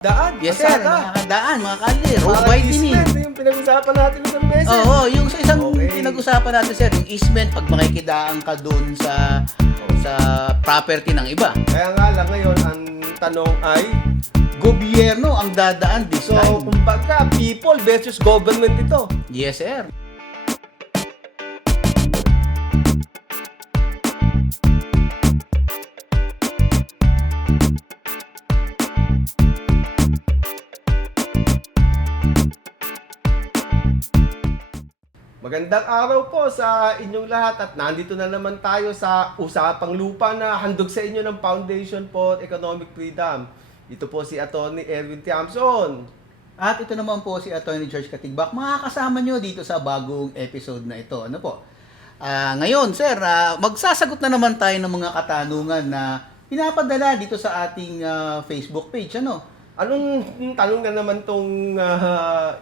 Daan, Yes, sir. kalsada. Nakakadaan, mga kalye. Road Parang widening. easement, yung pinag-usapan natin isang beses. Oo, yung sa isang Okay. pinag-usapan natin, sir, yung easement, pag makikidaan ka doon sa property ng iba. Kaya nga lang ngayon, ang tanong ay, Gobyerno ang dadaan this so time. kumbaga, people versus government ito. Yes, sir. Magandang araw po sa inyong lahat at nandito na naman tayo sa Usapang Lupa na handog sa inyo ng Foundation for Economic Freedom. Ito po si Atty. Erwin Tiamson. At ito naman po si Atty. George Katigbak. Makakasama nyo dito sa bagong episode na ito. Ano po? Ngayon, sir, magsasagot na naman tayo ng mga katanungan na pinapadala dito sa ating Facebook page. Ano? Anong tanong na naman tong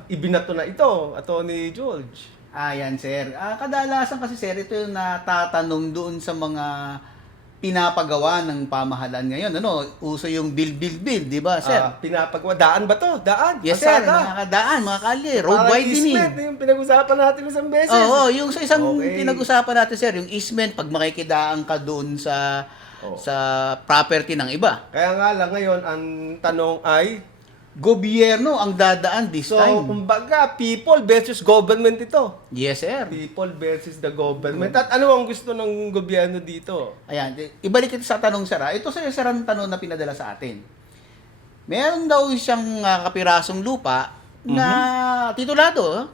ibinato na ito, Atty. George? Ayan, sir. Kadalasan kasi, sir, ito yung natatanong doon sa mga pinapagawa ng pamahalaan ngayon. Ano, uso yung build, di ba, sir? Pinapagawa. Daan ba to? Daan? Yes, sir. Kalsada. Nakakadaan, mga kalye. Road Parang widening. easement, yung pinag-usapan natin isang beses. Oo, yung sa isang Okay. pinag-usapan natin, sir, yung easement, pag makikidaan ka doon sa property ng iba. Kaya nga lang ngayon, ang tanong ay, Gobyerno ang dadaan this so time. kumbaga, people versus government ito. Yes, sir. People versus the government. At ano ang gusto ng gobyerno dito? Ayan, ibalik ito sa tanong, sir. Ito sa sir ang tanong na pinadala sa atin. Meron daw siyang kapirasong lupa na titulado.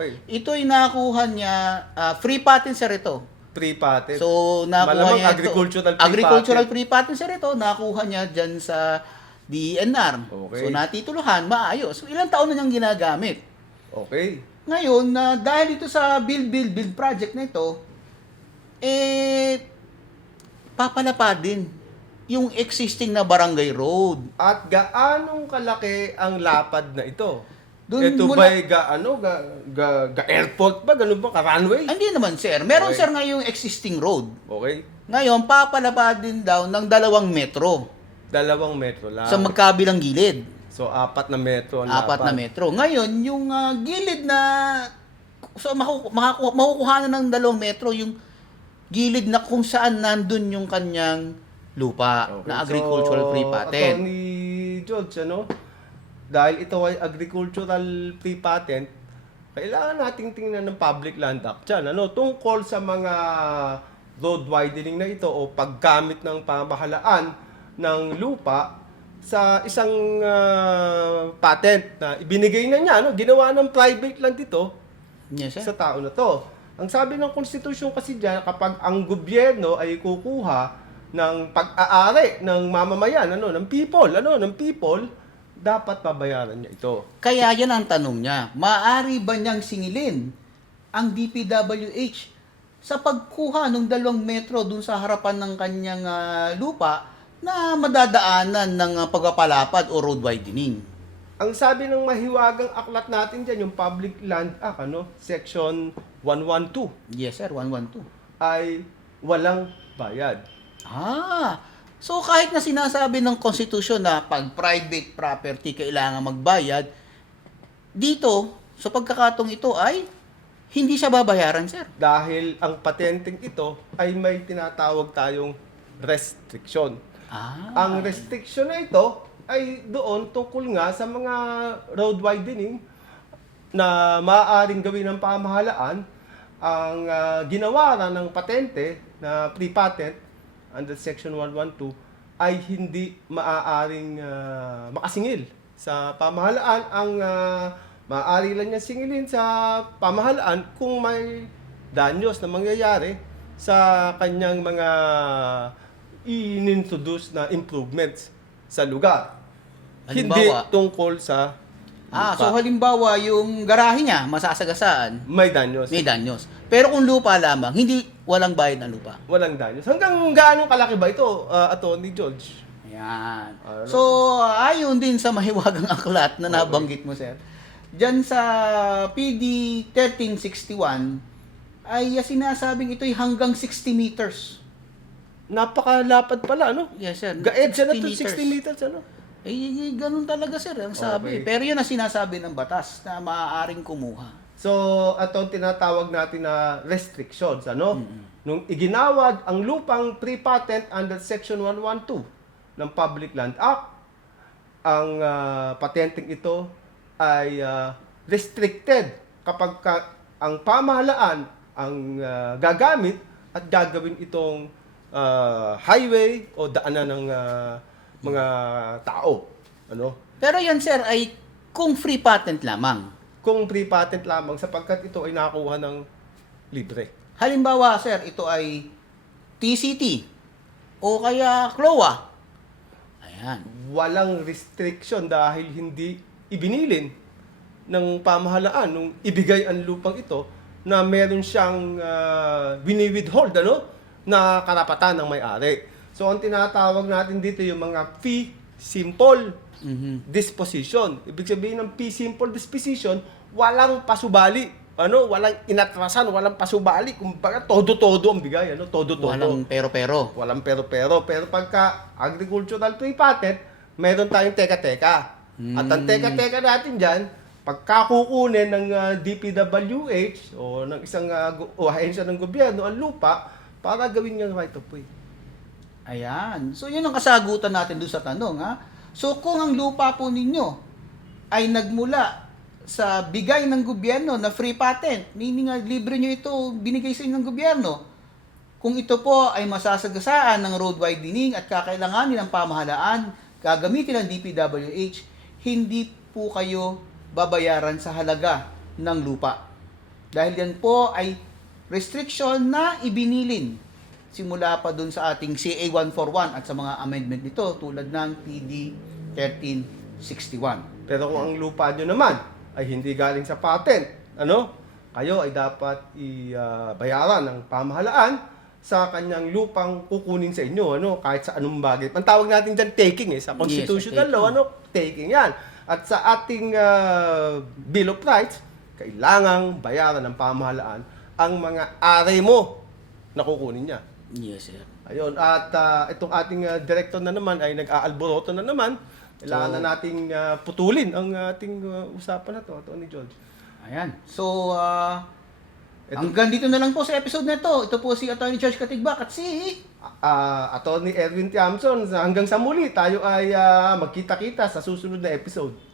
Okay. Ito'y nakuha niya, free patent, sir, ito. Free patent. So, nakuha Malamang niya agricultural free patent, sir, ito. Nakuha niya dyan sa DENR. Okay. So, natituluhan, maayos. So, ilang taon na niyang ginagamit. Okay. Ngayon, dahil ito sa build project na ito, papalapadin yung existing na barangay road. At gaanong kalaki ang lapad na ito? Dun Ito mula- ba'y airport ba? Ganun ba? Ka-runway? Hindi naman, sir. Meron, Okay. sir, ngayong existing road. Okay. Ngayon, papalapadin daw ng 2 metro 2 metro lang. sa magkabilang gilid. So, 4 na metro ang 4 na lapad. metro. Ngayon, yung gilid na makukuha na ng 2 metro, yung gilid na kung saan nandun yung kanyang lupa Okay. na agricultural free patent. Atty. George, dahil ito ay agricultural free patent, kailangan nating tingnan ng Public Land Act dyan. Tungkol sa mga road widening na ito o paggamit ng pamahalaan ng lupa sa isang patent na ibinigay na niya. Ginawa ng private land ito Yes, sir. sa tao na to. Ang sabi ng konstitusyon kasi diyan, kapag ang gobyerno ay kukuha ng pag-aari ng mamamayan, ng people, dapat pabayaran niya ito. Kaya yan ang tanong niya. Maaari ba niyang singilin ang DPWH sa pagkuha ng 2 metro dun sa harapan ng kanyang lupa na madadaanan ng pagpapalapad o road widening? Ang sabi ng mahiwagang aklat natin diyan, yung Public Land Act, Section 112, Yes, sir. 112. ay walang bayad. So kahit na sinasabi ng konstitusyon na pag private property kailangan magbayad, dito, sa pagkakatong ito ay hindi siya babayaran, sir. Dahil ang patenteng ito ay may tinatawag tayong restriction. Ang restriction na ito ay doon tungkol nga sa mga road widening na maaaring gawin ng pamahalaan. Ang ginawa ng patente na free patent under Section 112 ay hindi maaaring makasingil sa pamahalaan. Ang maaari lang niya singilin sa pamahalaan kung may danyos na mangyayari sa kanyang mga inintroduce na improvements sa lugar. Hindi Halimbawa? tungkol sa lupa. So halimbawa, yung garahe niya, masasagasaan, May danyos. may danyos. Pero kung lupa lamang, walang bayad ng lupa. Walang danyos. Hanggang gaano kalaki ba ito, Atty. George? Ayan. Ano? So, ayon din sa mahiwagang aklat na nabanggit mo, sir, dyan sa PD 1361, ay sinasabing ito'y hanggang 60 meters. Napakalapad pala, Yes, sir. Gaed siya na 60 to, 60 meters, Eh, ganun talaga sir, ang sabi. Okay. Pero yun ang sinasabi ng batas na maaaring kumuha. So, itong tinatawag natin na restrictions, ano? Nung iginawad ang lupang pre-patent under Section 112 ng Public Land Act, ang patenteng ito ay restricted kapag ang pamahalaan ang gagamit at gagawin itong highway o daanan ng mga tao. Ano? Pero yan sir ay kung free patent lamang. Kung pre-patent lamang sapagkat ito ay nakuha ng libre. Halimbawa sir, ito ay TCT o kaya CLOA. Ayan. Walang restriction dahil hindi ibinilin ng pamahalaan nung ibigay ang lupang ito na meron siyang wini-withhold na karapatan ng may-ari. So ang tinatawag natin dito yung mga fee simple disposition. Ibig sabihin ng fee simple disposition, walang pasubali. Walang inatrasan, walang pasubali. Kumbaga, todo-todo ang bigay. Todo-todo. Walang pero-pero. Walang pero-pero. Pero pagka agricultural pre-patent, meron tayong teka-teka. At ang teka-teka natin dyan, pagka kukunin ng DPWH o ng isang ahensya ng gobyerno ang lupa para gawin niyang right of way. Ayan. So, yun ang kasagutan natin doon sa tanong, ha? So, kung ang lupa po ninyo ay nagmula sa bigay ng gobyerno na free patent, meaning libre nyo ito, binigay sa inyo ng gobyerno, kung ito po ay masasagasaan ng road widening at kakailanganin ng pamahalaan, gagamitin ng DPWH, hindi po kayo babayaran sa halaga ng lupa. Dahil yan po ay restriction na ibinilin simula pa dun sa ating CA 141 at sa mga amendment nito tulad ng PD 1361. Pero kung ang lupa nyo naman ay hindi galing sa patent, kayo ay dapat ibayaran ng pamahalaan sa kanyang lupang kukunin sa inyo, kahit sa anong bagay. Ang tawag natin dyan taking sa constitutional law, taking yan. At sa ating Bill of Rights, kailangang bayaran ng pamahalaan ang mga ari mo na kukunin niya. Yes, sir. Ayun, at itong ating director na naman ay nag-aalboroto na naman. Kailangan na nating putulin ang ating usapan na to, Atty. George. Ayan. So, hanggang dito na lang po sa episode na ito. Ito po si Atty. George Katigbak at si Atty. Erwin Tiamson. Hanggang sa muli, tayo ay magkita-kita sa susunod na episode.